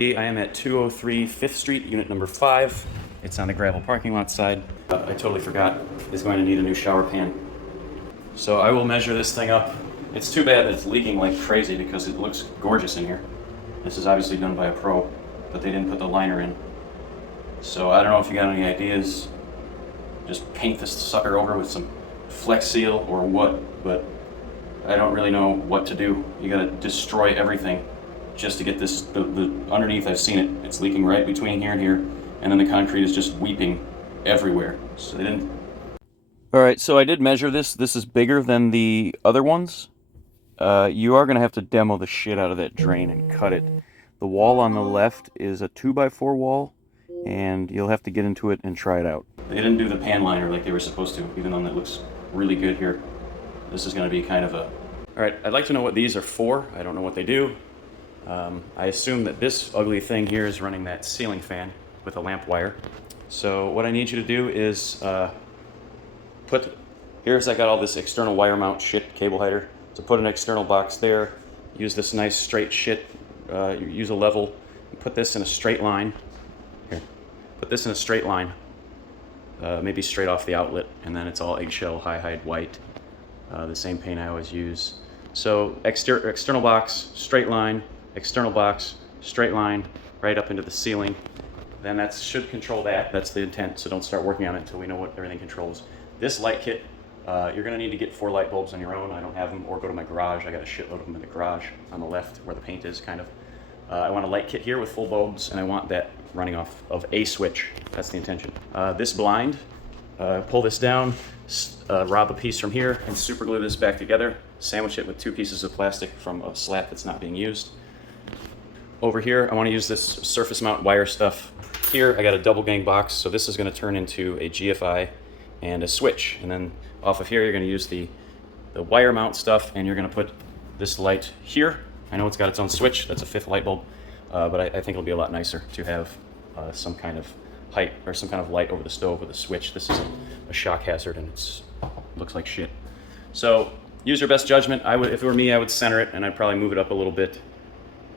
I am at 203 5th Street, unit number 5. It's on the gravel parking lot side. I totally forgot. It's going to need a new shower pan. So I will measure this thing up. It's too bad that it's leaking like crazy because it looks gorgeous in here. This is obviously done by a pro, but they didn't put the liner in. So I don't know if you got any ideas. Just paint this sucker over with some Flex Seal or what, but I don't really know what to do. You gotta destroy everything just to get this, the underneath. I've seen it. It's leaking right between here and here, and then the concrete is just weeping everywhere. So they didn't. All right, so I did measure this. This is bigger than the other ones. You are gonna have to demo the shit out of that drain and cut it. The wall on the left is a 2x4 wall, and you'll have to get into it and try it out. They didn't do the pan liner like they were supposed to, even though that looks really good here. This is gonna be kind of a... All right, I'd like to know what these are for. I don't know what they do. I assume that this ugly thing here is running that ceiling fan with a lamp wire. So what I need you to do is here's I got all this external wire mount shit, cable hider. So put an external box there, use this nice straight shit, use a level, and put this in a straight line. Here, put this in a straight line, maybe straight off the outlet, and then it's all eggshell, high-hide white, the same paint I always use. So external box, straight line, external box, straight line, right up into the ceiling. Then that should control that. That's the intent, so don't start working on it until we know what everything controls. This light kit, you're gonna need to get 4 light bulbs on your own. I don't have them, or go to my garage. I got a shitload of them in the garage on the left where the paint is, kind of. I want a light kit here with full bulbs, and I want that running off of a switch. That's the intention. This blind, pull this down, rob a piece from here, and super glue this back together. Sandwich it with 2 pieces of plastic from a slat that's not being used. Over here, I want to use this surface mount wire stuff. Here, I got a double gang box, so this is going to turn into a GFI and a switch. And then off of here, you're going to use the wire mount stuff, and you're going to put this light here. I know it's got its own switch. That's a 5th light bulb, but I think it'll be a lot nicer to have some kind of height or some kind of light over the stove with a switch. This is a shock hazard, and it looks like shit. So use your best judgment. If it were me, I would center it, and I'd probably move it up a little bit,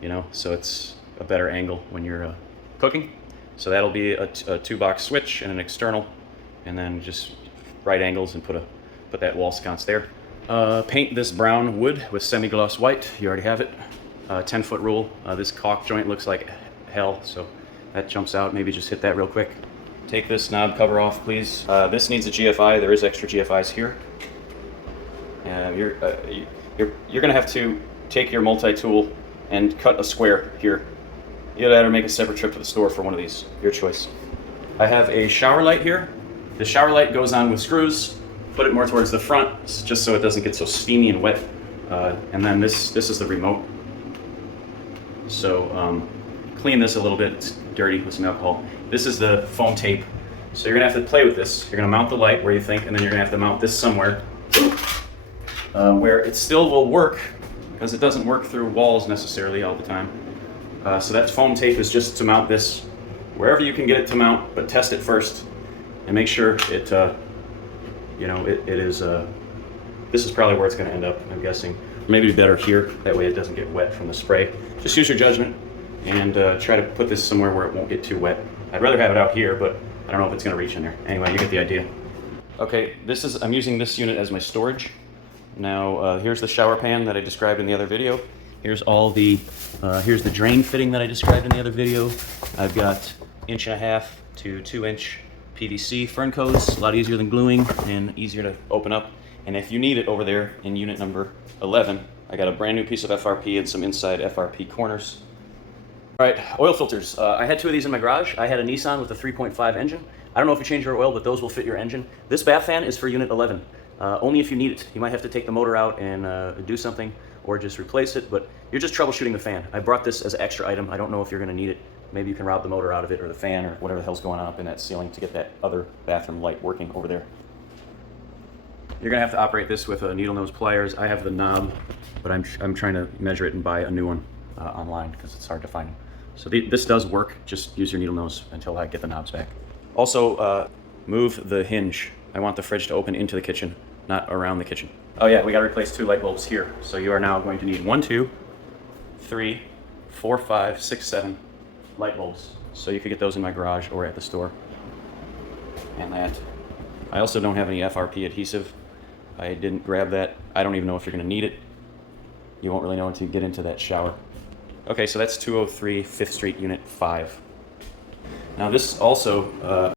you know, so it's a better angle when you're cooking. So that'll be a 2-box switch and an external, and then just right angles and put that wall sconce there. Paint this brown wood with semi-gloss white. You already have it. 10-foot rule. This caulk joint looks like hell, so that jumps out. Maybe just hit that real quick. Take this knob cover off, please. This needs a GFI. There is extra GFIs here. You're gonna have to take your multi-tool and cut a square here. Either that or make a separate trip to the store for one of these, your choice. I have a shower light here. The shower light goes on with screws. Put it more towards the front, just so it doesn't get so steamy and wet. And then this is the remote. So clean this a little bit, it's dirty with some alcohol. This is the foam tape. So you're gonna have to play with this. You're gonna mount the light where you think, and then you're gonna have to mount this somewhere where it still will work, because it doesn't work through walls necessarily all the time. So that foam tape is just to mount this wherever you can get it to mount, but test it first and make sure it, it is, this is probably where it's gonna end up, I'm guessing. Maybe better here, that way it doesn't get wet from the spray. Just use your judgment and try to put this somewhere where it won't get too wet. I'd rather have it out here, but I don't know if it's gonna reach in there. Anyway, you get the idea. Okay, I'm using this unit as my storage. Now, here's the shower pan that I described in the other video. Here's here's the drain fitting that I described in the other video. I've got 1.5 to 2 inch PVC fern coats, a lot easier than gluing and easier to open up. And if you need it over there in unit number 11, I got a brand new piece of FRP and some inside FRP corners. All right, oil filters. I had 2 of these in my garage. I had a Nissan with a 3.5 engine. I don't know if you change your oil, but those will fit your engine. This bath fan is for unit 11. Only if you need it. You might have to take the motor out and do something, or just replace it, but you're just troubleshooting the fan. I brought this as an extra item. I don't know if you're gonna need it. Maybe you can route the motor out of it, or the fan, or whatever the hell's going on up in that ceiling to get that other bathroom light working over there. You're gonna have to operate this with a needle nose pliers. I have the knob, but I'm trying to measure it and buy a new one online because it's hard to find them. So this does work. Just use your needle nose until I get the knobs back. Also, move the hinge. I want the fridge to open into the kitchen, not around the kitchen. Oh yeah, we gotta replace 2 light bulbs here. So you are now going to need 1, 2, 3, 4, 5, 6, 7, light bulbs. So you could get those in my garage or at the store. And that. I also don't have any FRP adhesive. I didn't grab that. I don't even know if you're going to need it. You won't really know until you get into that shower. Okay, so that's 203 5th Street, Unit 5. Now this also